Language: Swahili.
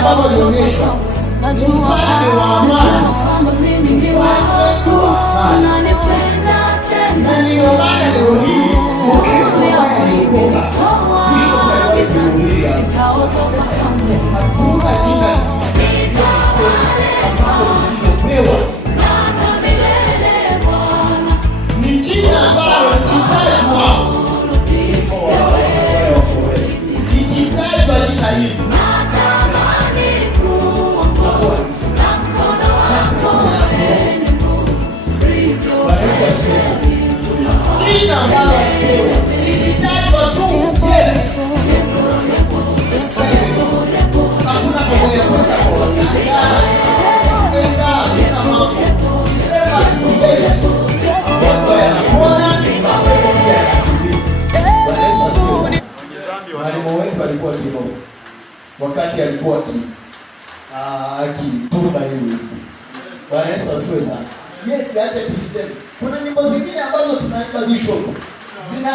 ambavyo alionyesha mfalme wa amani, mfalme wa amani. Na ndio maana leo hii Ukristo unaokoka hatuna jina pewa, ni jina ambalo likitajwa jina hili jina ambalo likitajwa tu Yesu, hakuna kuogopa mwalimu wetu alikuwa kiroho wakati alikuwa akitunga hiyo. Bwana Yesu asifiwe sana. Yes, acha tuiseme. Kuna nyimbo zingine ambazo tunaimba bishop zina